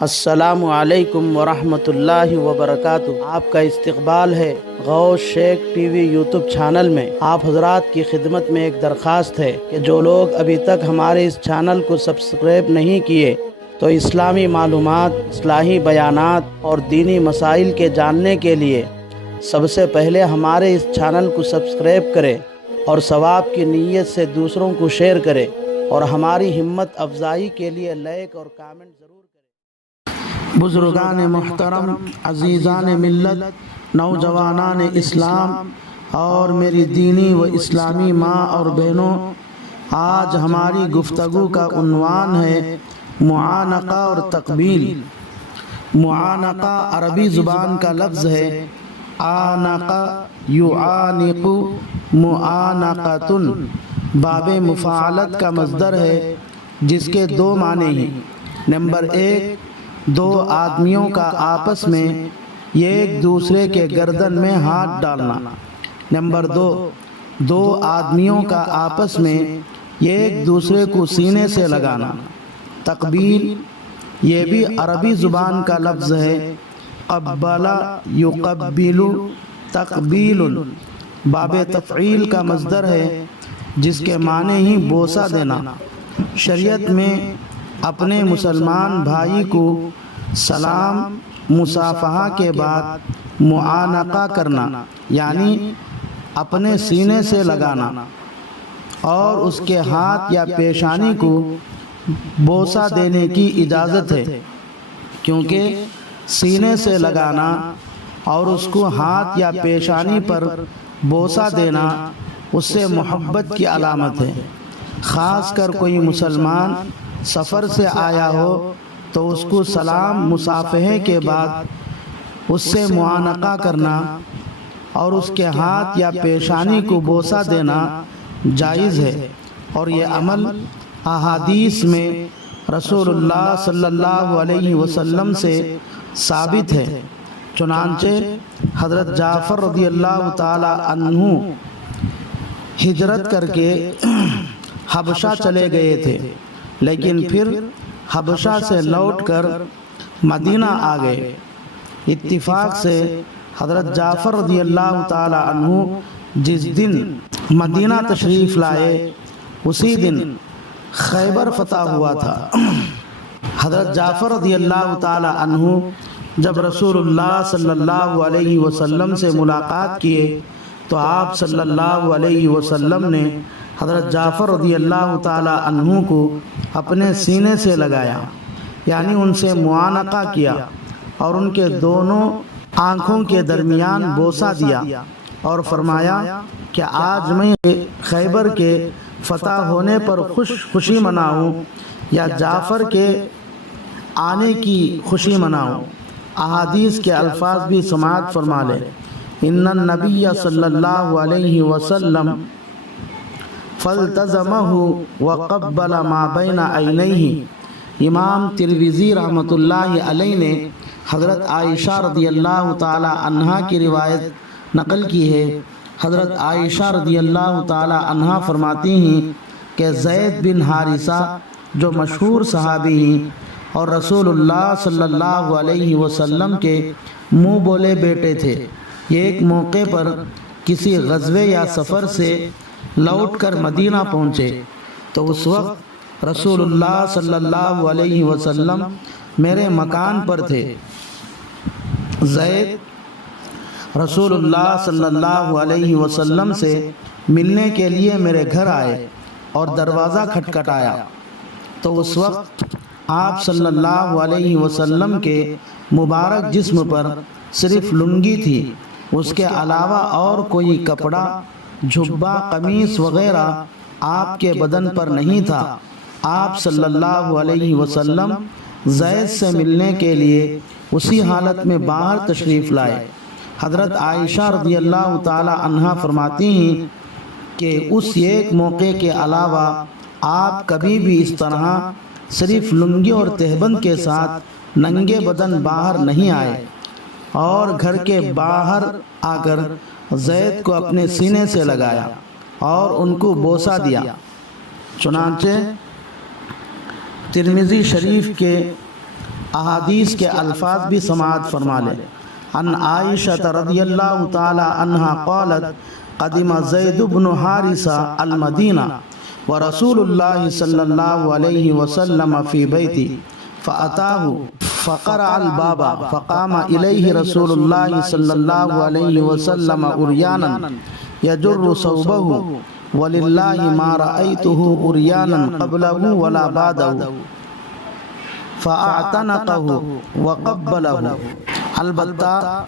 السلام علیکم ورحمۃ اللہ وبرکاتہ۔ آپ کا استقبال ہے غوث شیخ ٹی وی یوٹیوب چینل میں۔ آپ حضرات کی خدمت میں ایک درخواست ہے کہ جو لوگ ابھی تک ہمارے اس چینل کو سبسکرائب نہیں کیے تو اسلامی معلومات، اصلاحی بیانات اور دینی مسائل کے جاننے کے لیے سب سے پہلے ہمارے اس چینل کو سبسکرائب کریں اور ثواب کی نیت سے دوسروں کو شیئر کریں اور ہماری ہمت افزائی کے لیے لائک اور کامنٹ ضرور کریں۔ بزرگان محترم، عزیزان ملت، نوجوانان اسلام اور میری دینی و اسلامی ماں اور بہنوں، آج ہماری گفتگو کا عنوان ہے معانقہ اور تقبیل۔ معانقہ عربی زبان کا لفظ ہے آنقہ یعانق معانقۃ، باب مفاعلت کا مصدر ہے جس کے دو معنی ہیں۔ نمبر 1، دو آدمیوں کا آپس میں ایک دوسرے کے گردن میں ہاتھ ڈالنا۔ نمبر 2، دو آدمیوں کا آپس میں ایک دوسرے کو سینے سے لگانا۔ تقبیل یہ بھی عربی زبان کا لفظ ہے قبل یقبل تقبیل، باب تفعیل کا مصدر ہے جس کے معنی ہی بوسہ دینا۔ شریعت میں اپنے مسلمان بھائی کو سلام مصافحہ کے بعد معانقہ کرنا یعنی اپنے سینے سے لگانا اور اس کے ہاتھ یا پیشانی کو بوسہ دینے کی اجازت ہے، کیونکہ سینے سے لگانا اور اس کو ہاتھ یا پیشانی پر بوسہ دینا اس سے محبت کی علامت ہے۔ خاص کر کوئی مسلمان سفر سے آیا ہو تو اس کو سلام مصافحے کے بعد اس سے معانقہ کرنا اور اس کے ہاتھ یا پیشانی کو بوسہ دینا جائز ہے، اور یہ عمل احادیث میں رسول اللہ صلی اللہ علیہ وسلم سے ثابت ہے۔ چنانچہ حضرت جعفر رضی اللہ تعالی عنہ ہجرت کر کے حبشہ چلے گئے تھے، لیکن پھر حبشہ سے لوٹ کر مدینہ آ گئے۔ اتفاق سے حضرت جعفر رضی اللہ تعالی عنہ جس دن مدینہ تشریف لائے اسی دن خیبر فتح ہوا تھا۔ حضرت جعفر رضی اللہ تعالی عنہ جب رسول اللہ صلی اللہ علیہ وسلم سے ملاقات کیے تو آپ صلی اللہ علیہ وسلم نے حضرت جعفر رضی اللہ تعالی عنہ کو اپنے سینے سے لگایا، یعنی ان سے معانقہ کیا اور ان کے دونوں آنکھوں کے درمیان بوسہ دیا اور فرمایا کہ آج میں خیبر کے فتح ہونے پر خوشی مناؤں یا جعفر کے آنے کی خوشی مناؤں۔ احادیث کے الفاظ بھی سماعت فرما لے۔ ان النبی صلی اللہ علیہ وسلم فالتزمہ وقبل ما بین عینیہ۔ امام ترمذی رحمۃ اللہ علیہ نے حضرت عائشہ رضی اللہ تعالی عنہا کی روایت نقل کی ہے۔ حضرت عائشہ رضی اللہ تعالی عنہا فرماتی ہیں کہ زید بن حارثہ جو مشہور صحابی ہیں اور رسول اللہ صلی اللہ علیہ وسلم کے منہ بولے بیٹے تھے، ایک موقع پر کسی غزوے یا سفر سے لوٹ کر مدینہ پہنچے تو اس وقت رسول اللہ صلی اللہ علیہ وسلم میرے مکان پر تھے۔ زید رسول اللہ صلی اللہ علیہ وسلم سے ملنے کے لیے میرے گھر آئے اور دروازہ کھٹکھٹایا تو اس وقت آپ صلی اللہ علیہ وسلم کے مبارک جسم پر صرف لنگی تھی، اس کے علاوہ اور کوئی کپڑا، جھبا، قمیص وغیرہ آپ کے بدن پر نہیں تھا۔ آپ صلی اللہ علیہ وسلم زید سے ملنے کے لیے اسی حالت میں باہر تشریف لائے۔ حضرت عائشہ رضی اللہ تعالی عنہا فرماتی ہیں کہ اس ایک موقع کے علاوہ آپ کبھی بھی اس طرح صرف لنگی اور تہبند کے ساتھ ننگے بدن باہر نہیں آئے، اور گھر کے باہر آ کر زید کو اپنے سینے سے لگایا اور ان کو بوسہ دیا۔ چنانچہ ترمذی شریف کے احادیث کے الفاظ بھی سماعت فرما لیں۔ عن عائشہ رضی اللہ تعالی عنہا قالت قدم زید بن حارثہ المدینہ ورسول اللہ صلی اللہ علیہ وسلم فی بیتی فأتاہ فقرع الباب فقام الیہ رسول اللہ صلی اللہ علیہ وسلم عریانا یجر ثوبہ وللہ ما رأیتہ عریانا قبلہ ولا بعدہ فاعتنقہ وقبلہ۔ البتہ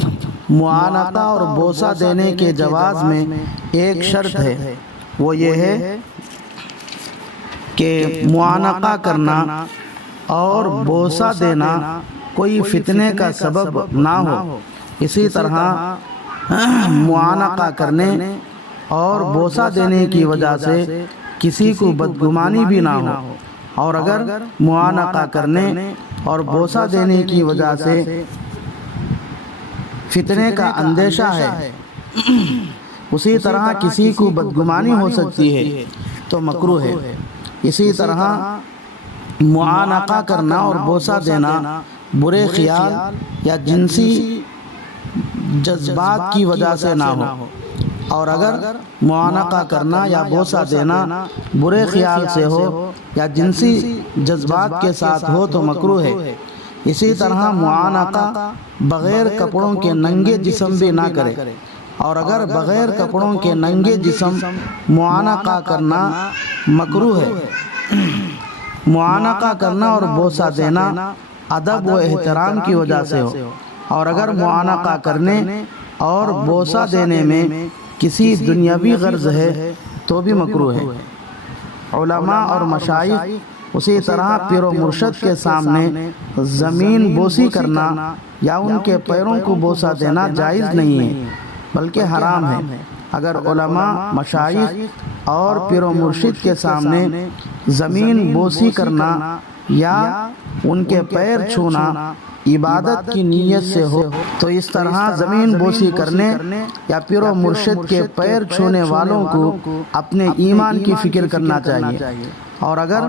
معانقہ اور بوسہ دینے کے جواز میں ایک شرط ہے، وہ یہ ہے کہ معانقہ کرنا اور بوسہ دینا کوئی فتنے کا سبب نہ ہو۔ اسی طرح معانقہ کرنے اور بوسہ دینے کی وجہ سے کسی کو بدگمانی بھی نہ ہو، اور اگر معانقہ کرنے اور بوسہ دینے کی وجہ سے فتنے کا اندیشہ ہے، اسی طرح کسی کو بدگمانی ہو سکتی ہے تو مکروہ ہے۔ اسی طرح معانقہ کرنا اور بوسہ دینا برے خیال یا جنسی جذبات کی وجہ سے نہ ہو، اور اگر معانقہ کرنا یا بوسہ دینا برے خیال سے ہو یا جنسی جذبات کے ساتھ ہو تو مکروہ ہے۔ اسی طرح معانقہ بغیر کپڑوں کے ننگے جسم بھی نہ کرے، اور اگر بغیر کپڑوں کے ننگے جسم معانقہ کرنا مکروہ ہے۔ معانقہ کرنا اور بوسہ دینا ادب و احترام کی وجہ سے ہو، اور اگر معانقہ کرنے اور بوسہ دینے میں کسی دنیاوی غرض ہے تو بھی مکروہ ہے۔ علماء اور مشائخ اسی طرح پیر و مرشد کے سامنے زمین بوسی کرنا یا ان کے پیروں کو بوسہ دینا جائز نہیں ہے بلکہ حرام ہے۔ اگر علماء، مشائخ اور پیر و مرشد کے سامنے زمین بوسی کرنا یا ان کے پیر چھونا عبادت کی نیت سے ہو تو اس طرح زمین بوسی کرنے یا پیر و مرشد کے پیر چھونے والوں کو اپنے ایمان کی فکر کرنا چاہیے، اور اگر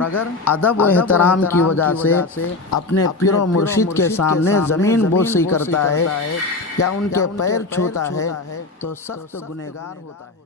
ادب و احترام کی وجہ سے اپنے پیر و مرشد کے سامنے زمین بوسی کرتا ہے یا ان کے پیر چھوتا ہے تو سخت گنہگار ہوتا ہے۔